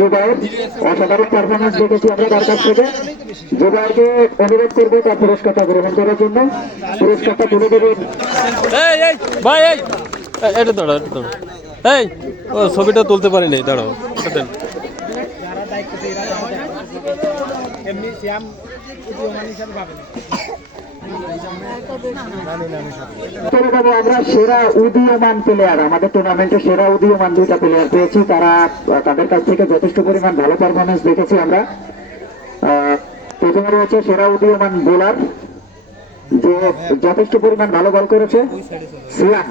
জুবায়ের অসাধারণ পারফরমেন্স দেখেছি আমরা তার কাছ থেকে। জুবায়েরকে অনুরোধ করবো তার পুরস্কারটা গ্রহণ করার জন্য। পুরস্কারটা তুলে দেবেন। ছবিটা তুলতে পারিনি, দাঁড়াও। আমরা সেরা উদীয়মান প্লেয়ার, আমাদের টুর্নামেন্টে সেরা উদীয়মান দুইটা প্লেয়ার পেয়েছি। তাদের কাছ থেকে যথেষ্ট পরিমাণ ভালো পারফরমেন্স দেখেছি আমরা। প্রথমে রয়েছে সেরা উদীয়মান বোলার, যে যথেষ্ট পরিমাণ ভালো বল করেছে, সিয়াদ।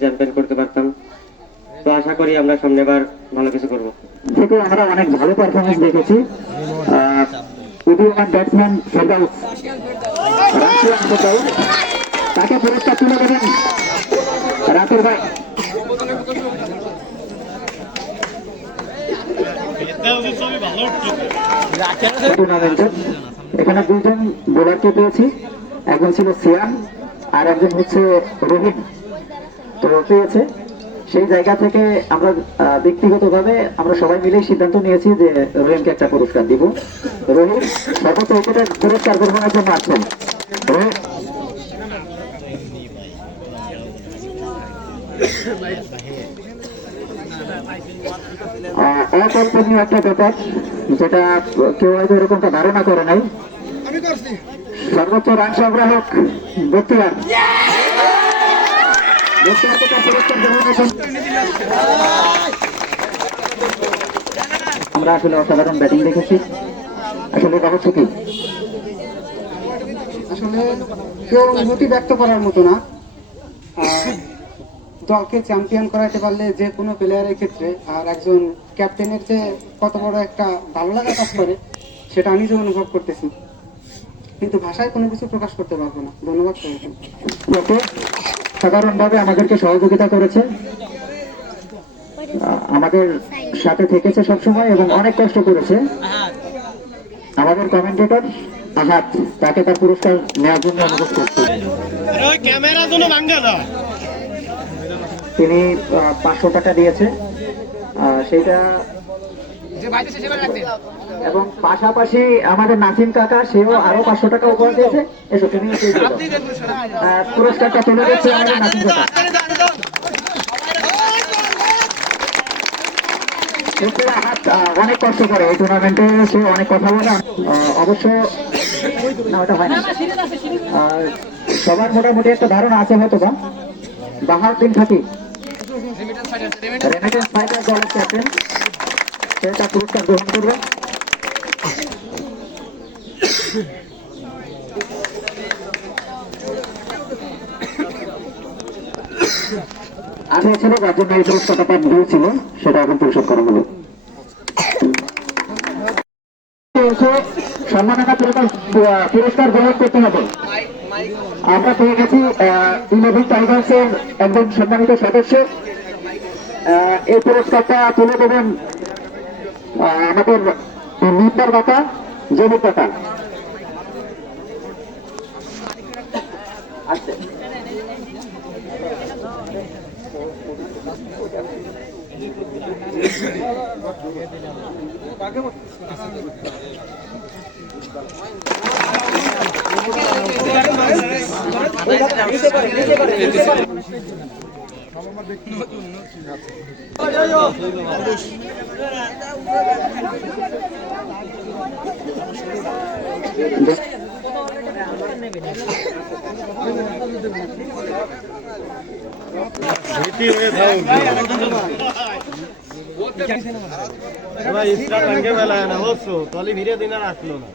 চ্যাম্পিয়ন করতে পারতাম, তো আশা করি আমরা সামনেবার ভালো কিছু করবো। থেকে আমরা অনেক ভালো পারফরমেন্স দেখেছি। উদীয়মান ব্যাটসম্যান ফেরদাউস, তাকে পুরস্কার তুলে দেবেন রাতের ভাই। এখানে দুজন বোলারকে পেয়েছি, একজন ছিল সিয়াম আর একজন হচ্ছে রহিম। তো পেয়েছে সেই জায়গা থেকে আমরা ব্যক্তিগতভাবে আমরা সবাই মিলেই সিদ্ধান্ত নিয়েছি যে রহিমকে একটা পুরস্কার দিব। রহিম সর্বোচ্চ উইকেটের পুরস্কার গ্রহণের জন্য আসছেন। অকল্পনীয় একটা ব্যাপার, যেটা কেউ হয়তো এরকমটা ধারণা করে নাই। সর্বোচ্চ রান সংগ্রাহক বক্তিয়ার, আমরা আসলে অসাধারণ ব্যাটিং দেখেছি। আসলে রহস্য কি, আসলে কেউ অনুভূতি ব্যক্ত করার মতো না। দলকে চ্যাম্পিয়ন করাতে পারলে যে কোনো প্লেয়ারের ক্ষেত্রে আর একজন ক্যাপ্টেনের যে কত বড় একটা ভালো লাগা কাজ করে সেটা আমি যে অনুভব করতেছি, কিন্তু ভাষায় কোনো কিছু প্রকাশ করতে পারবো না। ধন্যবাদ সবাইকে। সাধারণভাবে আমাদেরকে সহযোগিতা করেছে, আমাদের সাথে থেকেছে সবসময় এবং অনেক কষ্ট করেছে। আমাদের কমেন্টেটর আহাত, তাকে তার পুরস্কার নেওয়ার জন্য অনুরোধ করছি। তিনি 500 টাকা দিয়েছে সেটা, এবং পাশাপাশি আমাদের নাসিম কাকা, সেও আরো 500 টাকা উপহার দিয়েছে। এসো তুমি পুরস্কারটা তুলে দিচ্ছে আমাদের নাসিম কাকা। অনেক কষ্ট করে এই টুর্নামেন্টে, সে অনেক কথা বলে। অবশ্য না, ওটা হয় না। সবার মোটামুটি একটা ধারণা আছে হয়তো বা বাহাউদ্দিন খাকি, রেমিটেন্স ফাইটার দলের ক্যাপ্টেন, সেটা পুরস্কার গ্রহণ করবে। আগে ছিল যার জন্য এই পুরস্কারটা তার ছিল, সেটা এখন পরিশোধ করা হলো। সম্মাননা পুরস্কার গ্রহণ করতে হবে। আমরা পেয়ে গেছি 11 টাইগার্সের একজন সম্মানিত সদস্য। এই পুরস্কারটা তুলে দেবেন আমাদের নির্দার বাতা জমির বাতা। আচ্ছা, ভিড়ে দিন আর আসলো না।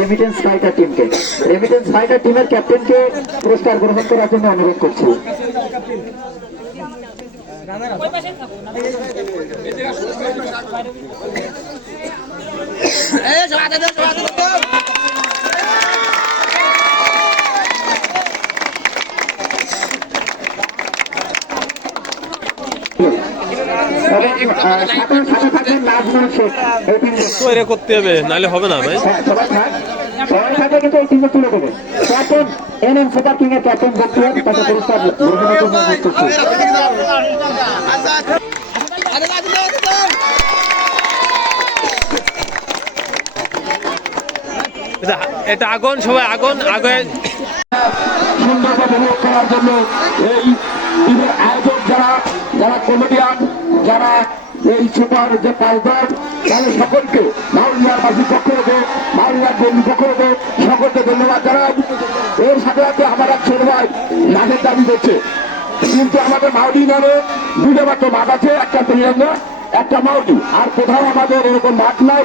রেমিটেন্স ফাইটার টিমের ক্যাপ্টেনকে পুরস্কার গ্রহণ করার জন্য অনুরোধ করছি। এবং সাথে থাকবেন নাজমুল শেখ এই তিনজন। তো এরা করতে হবে নাহলে হবে না ভাই। হ্যাঁ, সবাই থাকবে কিন্তু এই তিনজন তুলে দেবে। ক্যাপ্টেন NM সুপার কিং এর ক্যাপ্টেন বক্তিয়ার তাকে পুরস্কার গ্রহণের জন্য অনুরোধ করছি। এটা আগুন, সবাই আগুন আগে সুন্দরভাবে উপভোগ করার জন্য এই ঈদের আয়োজক যারা যারা কমেডিয়ান, যারা এই সুপার যে পাইলট, তাদের সকলকে মাউলিয়ারবাসীর পক্ষ থেকে, মাউলিয়ার কর্মীর পক্ষ থেকে সকলকে ধন্যবাদ জানাই। এর সাথে সাথে আমার এক ছোট ভাই মাঠের দাবি করছে, কিন্তু আমাদের মাউলি নামে দুটো মাত্র মাঠ আছে, একটা তেলেঙ্গা একটা মাউলি, আর কোথাও আমাদের এরকম মাঠ নাই।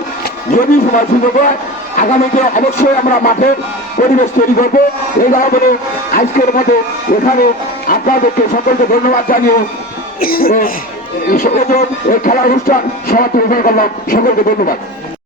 যদি সময় সুযোগ হয় আগামীতে অবশ্যই আমরা মাঠের পরিবেশ তৈরি করবো। এই বলে আজকের মতো এখানে আপনাদেরকে সকলকে ধন্যবাদ জানিয়ে এই খেলার অনুষ্ঠান সমাপ্ত করলাম। সকলকে ধন্যবাদ।